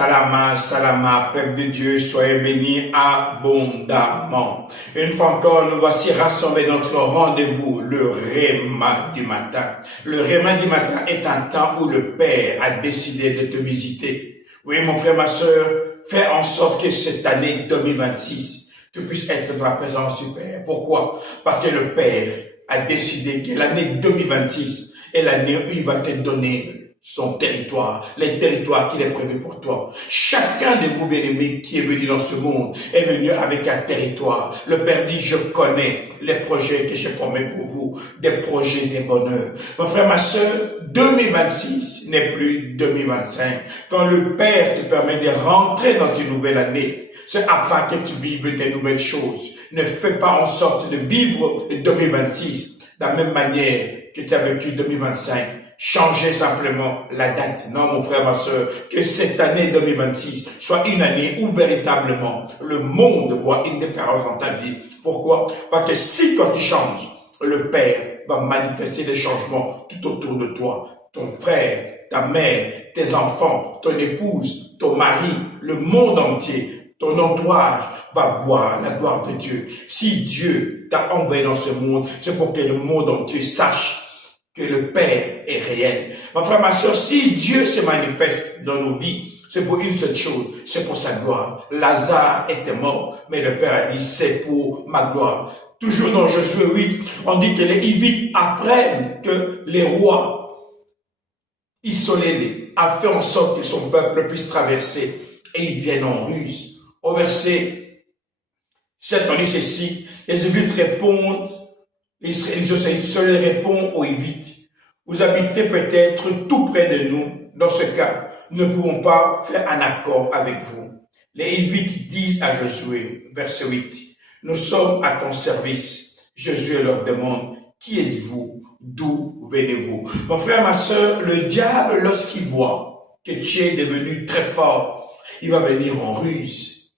salama, salama, peuple de Dieu, soyez bénis abondamment. Une fois encore, nous voici rassemblés dans notre rendez-vous, le Réma du matin. Le Réma du matin est un temps où le Père a décidé de te visiter. Oui, mon frère, ma soeur, fais en sorte que cette année 2026, tu puisses être dans la présence du Père. Pourquoi? Parce que le Père a décidé que l'année 2026 est l'année où il va te donner son territoire, les territoires qu'il est prévu pour toi. Chacun de vous, bien-aimés, qui est venu dans ce monde, est venu avec un territoire. Le Père dit, je connais les projets que j'ai formés pour vous, des projets des bonheurs. Mon frère, ma soeur, 2026 n'est plus 2025. Quand le Père te permet de rentrer dans une nouvelle année, c'est afin que tu vives des nouvelles choses. Ne fais pas en sorte de vivre 2026 de la même manière que tu as vécu 2025. Changez simplement la date. Non, mon frère, ma soeur, que cette année 2026 soit une année où véritablement le monde voit une différence dans ta vie. Pourquoi? Parce que si toi tu changes, le Père va manifester des changements tout autour de toi. Ton frère, ta mère, tes enfants, ton épouse, ton mari, le monde entier, ton entourage va voir la gloire de Dieu. Si Dieu t'a envoyé dans ce monde, c'est pour que le monde entier sache que le Père est réel. Mon frère, ma soeur, si Dieu se manifeste dans nos vies, c'est pour une seule chose, c'est pour sa gloire. Lazare était mort, mais le Père a dit, c'est pour ma gloire. Toujours dans Josué 8, on dit que les Hivites apprennent que les rois isolés a fait en sorte que son peuple puisse traverser, et ils viennent en ruse. Au verset 7, on dit ceci, les Hivites répondent, les Israéliens répondent aux Hivites, vous habitez peut-être tout près de nous. Dans ce cas, nous ne pouvons pas faire un accord avec vous. Les Hivites disent à Josué, verset 8, nous sommes à ton service. Josué leur demande, qui êtes-vous? D'où venez-vous? Mon frère, ma soeur, le diable, lorsqu'il voit que tu es devenu très fort, il va venir en ruse.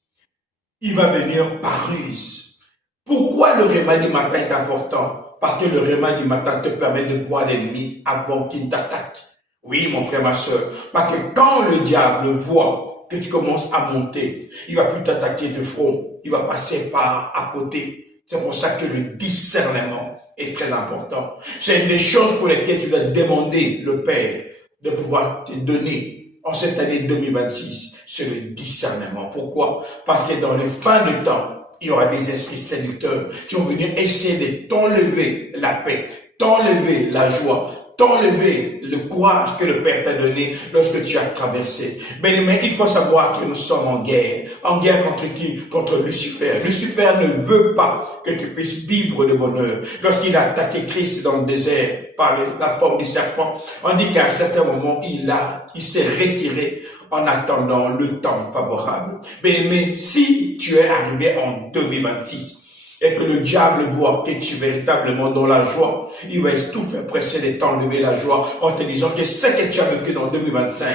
Il va venir par ruse. Pourquoi le réma du matin est important? Parce que le réma du matin te permet de voir l'ennemi avant qu'il t'attaque. Oui, mon frère, ma soeur. Parce que quand le diable voit que tu commences à monter, il va plus t'attaquer de front. Il va passer par à côté. C'est pour ça que le discernement est très important. C'est une des choses pour lesquelles tu dois demander le Père de pouvoir te donner en cette année 2026. C'est le discernement. Pourquoi? Parce que dans les fins de temps, il y aura des esprits séducteurs qui vont venir essayer de t'enlever la paix, t'enlever la joie, t'enlever le courage que le Père t'a donné lorsque tu as traversé. Mais il faut savoir que nous sommes en guerre. En guerre contre qui? Contre Lucifer. Lucifer ne veut pas que tu puisses vivre de bonheur. Lorsqu'il a attaqué Christ dans le désert par la forme du serpent, on dit qu'à un certain moment, il s'est retiré en attendant le temps favorable. Mais si tu es arrivé en 2026 et que le diable voit que tu es véritablement dans la joie, il va tout faire presser de t'enlever la joie en te disant que ce que tu as vécu dans 2025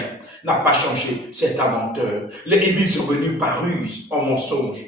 n'a pas changé, c'est un menteur. Les Hivites sont venus par ruse, en mensonge.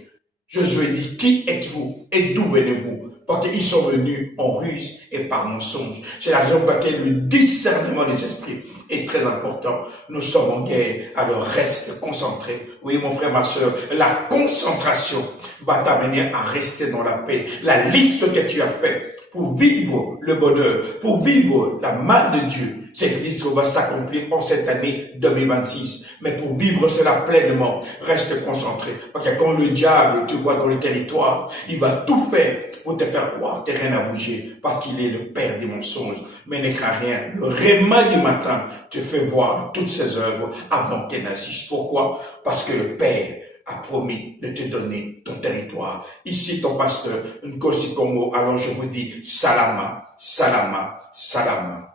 Josué dit, qui êtes-vous et d'où venez-vous? Parce qu'ils sont venus en ruse et par mensonge. C'est la raison pour laquelle le discernement des esprits est très important. Nous sommes en guerre, alors reste concentré. Oui, mon frère, ma soeur, la concentration va t'amener à rester dans la paix. La liste que tu as faite pour vivre le bonheur, pour vivre la main de Dieu, cette liste va s'accomplir en cette année 2026. Mais pour vivre cela pleinement, reste concentré. Parce que quand le diable te voit dans le territoire, il va tout faire pour te faire croire que rien n'a bougé. Parce qu'il est le père des mensonges. Mais ne crains rien. Le réma du matin te fait voir toutes ses œuvres avant qu'elles n'agissent. Pourquoi? Parce que le Père a promis de te donner ton territoire. Ici, ton pasteur, Nkosi Kongo. Alors je vous dis, salama, salama, salama.